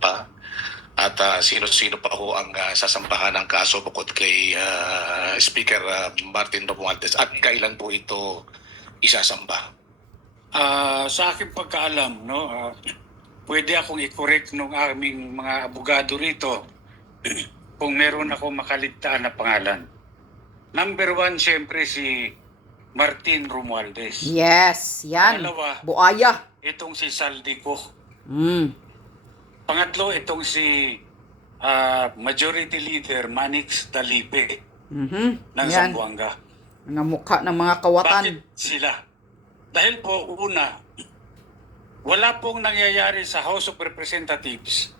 sasampa at sino-sino pa ho ang sasampahan ng kaso bukod kay Speaker Martin Romualdez at kailan po ito isasamba? Sa aking pagkaalam, no, pwede akong i-correct ng aming mga abogado rito kung meron ako makaligtaan na pangalan. Number 1, siyempre si Martin Romualdez. Yes, yan. Pangalawa, Buaya. itong si Saldico. Pangatlo, itong si Majority Leader Manix Dalipe ng Yan. Zamboanga. Mga mukha ng mga kawatan. Bakit sila? Dahil po, una, wala pong nangyayari sa House of Representatives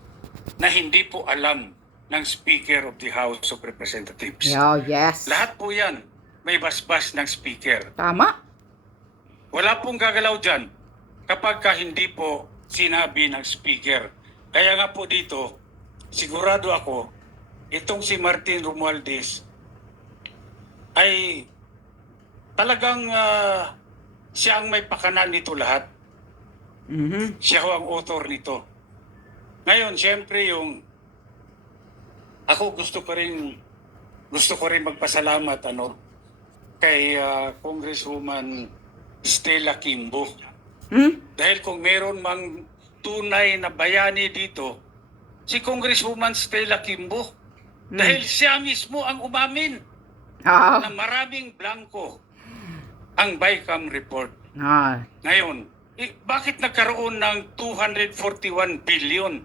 na hindi po alam ng Speaker of the House of Representatives. Yeah, yes. Lahat po yan may basbas ng Speaker. Tama. Wala pong gagalaw dyan kapag hindi po sinabi ng Speaker. Kaya nga po dito, sigurado ako, itong si Martin Romualdez ay talagang siya ang may pakanan nito lahat. Siya ho ang author nito. Ngayon, siyempre ako gusto ko rin magpasalamat kay Congresswoman Stella Kimbo. Dahil kung meron mang tunay na bayani dito, si Congresswoman Stella Kimbo. Dahil siya mismo ang umamin na maraming blanco ang BICAM report. Ngayon, bakit nagkaroon ng 241 billion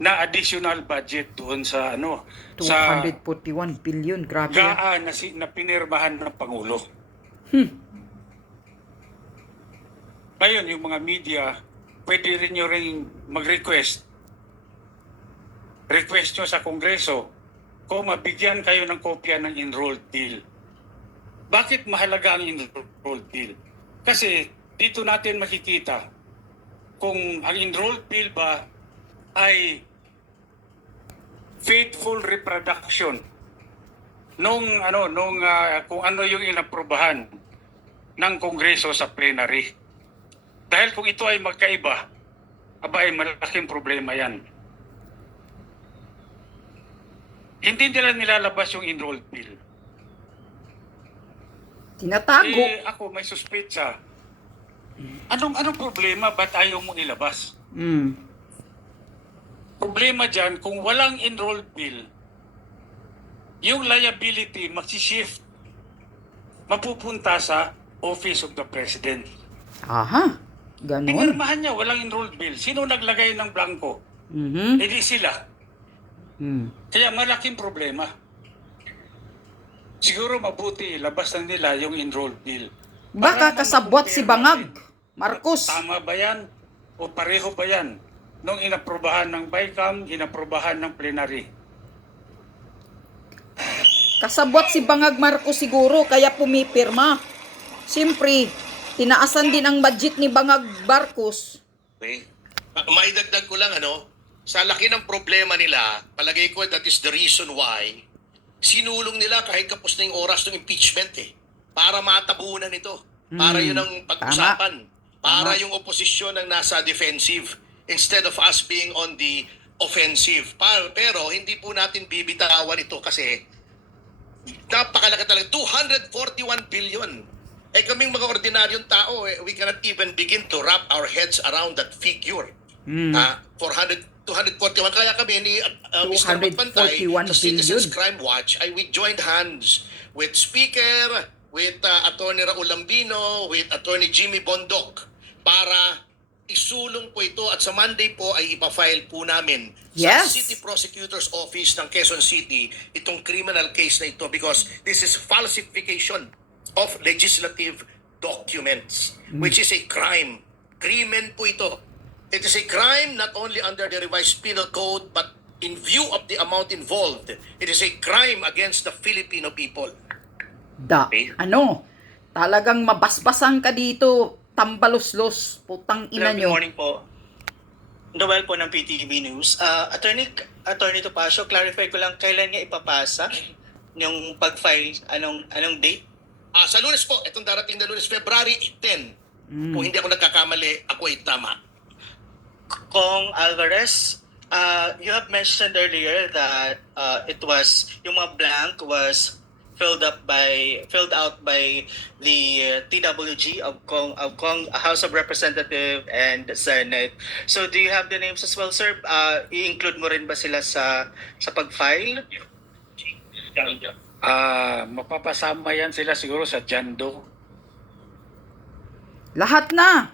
na additional budget doon sa 241 billion, grabe. GAA na pinirmahan ng Pangulo? Ngayon, yung mga media, pwede rin nyo rin mag-request. Request nyo sa Kongreso kung mabigyan kayo ng kopya ng enrolled bill. Bakit mahalaga ang enrolled bill? Kasi dito natin makikita kung ang enrolled bill ba ay faithful reproduction kung ano yung inaprobahan ng Kongreso sa plenary. Dahil kung ito ay magkaiba, ay malaking problema yan. Hindi nila nilalabas yung enrolled bill. Tinatago. Ako may suspetsa. Anong problema? Ba't ayaw mo ilabas? Problema dyan, kung walang enrolled bill, yung liability magsishift, mapupunta sa Office of the President. Aha, ganun. Pinirmahan niya, walang enrolled bill. Sino naglagay ng blanco? Hindi sila. Kaya malaking problema. Siguro mabuti, labas na nila yung enrolled bill. Baka kasabwat si Bangag, Marcos. Tama ba yan? O pareho ba yan? Nung inaprobahan ng BICAM, inaprobahan ng plenary. Kasabwat si Bangag Marcos siguro, kaya pumipirma. Siyempre, tinaasan din ang budget ni Bangag Marcos. Okay. Maidagdag ko lang, sa laki ng problema nila, palagay ko that is the reason why sinulong nila kahit kapos na yung oras ng impeachment para matabunan ito. Para yun ang pag-usapan. Para yung oposisyon ang nasa defensive instead of us being on the offensive. Pero hindi po natin bibitawan ito kasi napakalaki talaga. 241 billion. Kaming mga ordinaryong tao, we cannot even begin to wrap our heads around that figure. 241. Kaya kami ni Mr. Magpantay sa Citizens Crime Watch we joined hands with Speaker, with Attorney Raul Lambino, with Attorney Jimmy Bondoc para isulong po ito at sa Monday po ay ipafile po namin sa City Prosecutor's Office ng Quezon City itong criminal case na ito because this is falsification of legislative documents which is a crime. Krimen po ito. It is a crime not only under the revised penal code but in view of the amount involved, it is a crime against the Filipino people. Talagang mabasbasan ka dito, tambaluslos, putang ina nyo. Good morning po. Noel po ng PTV News. Attorney Topacio, clarify ko lang, kailan niya ipapasa yung pag-file, anong date? Sa Lunes po, itong darating na Lunes, February 10. Kung hindi ako nagkakamali, ako ay tama. Kong Alvarez, You have mentioned earlier that yung mga blank was filled out by the TWG of House of Representative and Senate. So do you have the names as well, sir? I-include mo rin ba sila sa pag-file? Mapapasama yan sila siguro sa Jando. Lahat na.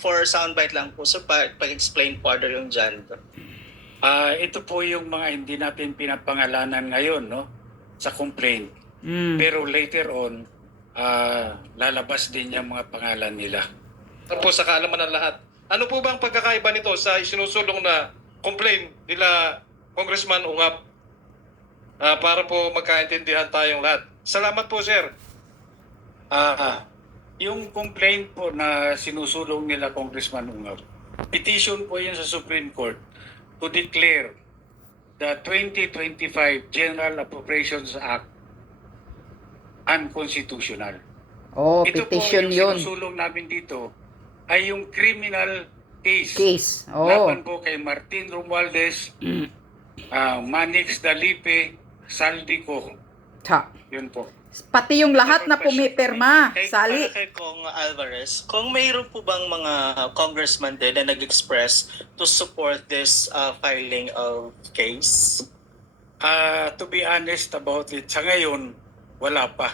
For soundbite lang po, sir, pag-explain further yung dyan. Ito po yung mga hindi natin pinapangalanan ngayon, no? Sa complaint. Mm. Pero later on, lalabas din yung mga pangalan nila. Po sa kaalaman ng lahat. Ano po ba ang pagkakaiba nito sa isinusulong na complaint nila Congressman Ungap? Para po magkaintindihan tayong lahat. Salamat po, sir. Yung complaint po na sinusulong nila Congressman Ungap, petition po yun sa Supreme Court to declare the 2025 General Appropriations Act unconstitutional. Oh, Ito petition po yung yun. sinusulong namin dito ay yung criminal case. Oh. Laban po kay Martin Romualdez, Manix Dalipe, Saldico. Ta. Yun po. Pati yung lahat na pumipirma, Sali. Kay Kong Alvarez, kung mayroon po bang mga congressman din na nag-express to support this filing of case? To be honest about it, sa ngayon, wala pa.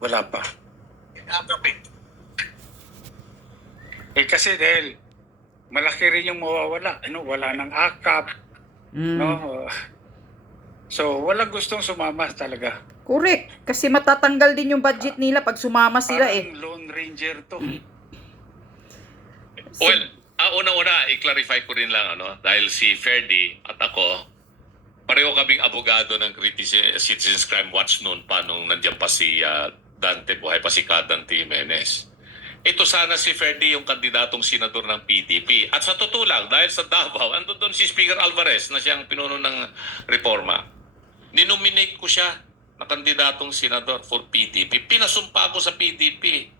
Wala pa. Kasi dahil malaki rin yung mawawala. Wala ng akap. Mm. No? So, walang gustong sumama talaga. Correct. Kasi matatanggal din yung budget nila pag sumama sila Parang Lone Ranger to. Well, una-una, i-clarify ko rin lang, dahil si Ferdy at ako, pareho kaming abogado ng Citizens Crime Watch noon pa nung nandiyan pa si Dante, buhay pa si Dante Jimenez. Ito sana si Ferdy yung kandidatong senador ng PDP. At sa totoo lang, dahil sa Davao, ando doon si Speaker Alvarez na siyang pinuno ng reforma. Ninominate ko siya na kandidatong senador for PDP. Pinasumpa ko sa PDP.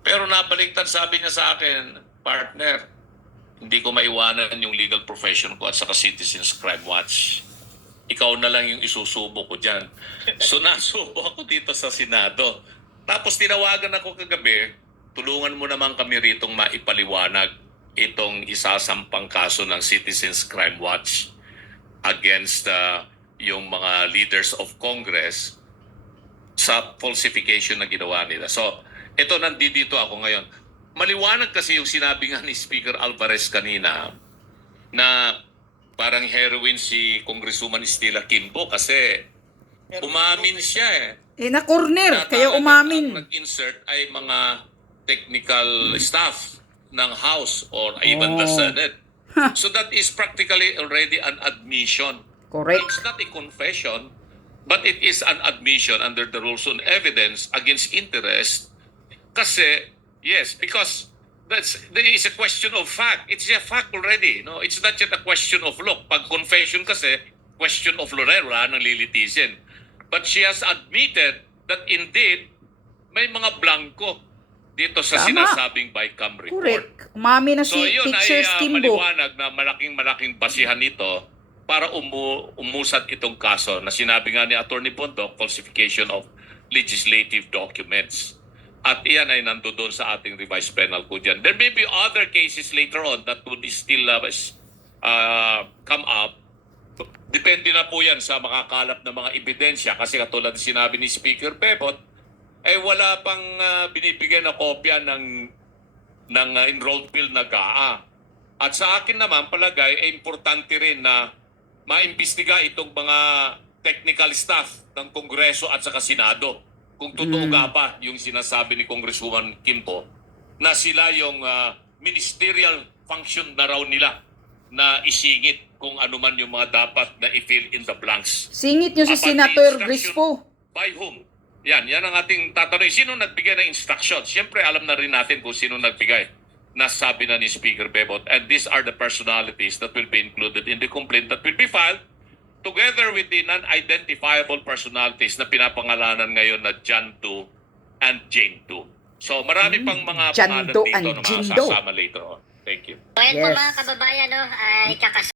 Pero nabaliktad, sabi niya sa akin, partner, hindi ko maiwanan yung legal profession ko at saka Citizens Crime Watch. Ikaw na lang yung isusubo ko dyan. So nasubo ako dito sa Senado. Tapos tinawagan ako kagabi, tulungan mo naman kami ritong maipaliwanag itong isasampang kaso ng Citizens Crime Watch against yung mga leaders of Congress sa falsification na ginawa nila. So, ito nandito ako ngayon. Maliwanag kasi yung sinabi nga ni Speaker Alvarez kanina na parang heroin si Congresswoman Estela Quimbo kasi umamin siya na-corner, Na kaya talagang umamin. ang nag-insert ay mga technical staff ng House or even the Senate. So that is practically already an admission. Correct. It's not a confession, but it is an admission under the rules on evidence against interest. Kasi, yes, because there is a question of fact. It's a fact already. No? It's not yet a question of law. Pag confession kasi, question of law rin, wala nang lilitisin. But she has admitted that indeed, may mga blanco dito sa Tama. sinasabing BICAM report. Correct. Umami na si So yun Teacher ay Skimbo. maliwanag na malaking basihan nito para umusad itong kaso na sinabi nga ni Attorney Bondoc, falsification of legislative documents. At iyan ay nandoon sa ating revised penal code yan. There may be other cases later on that would still come up. Depende na po yan sa makakalap na mga ebidensya kasi katulad sinabi ni Speaker Bebot, wala pang binibigyan na kopya ng enrolled bill na GAA. At sa akin naman palagay, importante rin na maimbestiga itong mga technical staff ng Kongreso at saka Senado. Kung totoo nga ba yung sinasabi ni Congresswoman Quimbo na sila yung ministerial function na raw nila na isingit kung ano man yung mga dapat na i-fill in the blanks. Singit nyo si About the Senator instruction Grispo. By whom? Yan ang ating tatanungin. Sino nagbigay ng instruction? Siyempre, alam na rin natin kung sino nagbigay. Nasabi na ni Speaker Bebot. And these are the personalities that will be included in the complaint that will be filed together with the non-identifiable personalities na pinapangalanan ngayon na John Doe and Jane Doe. So marami pang mga John pangalan Doe dito and na Jane Doe. masasama later on. Thank you. So, yun po Yes. mga kababayan, no, ay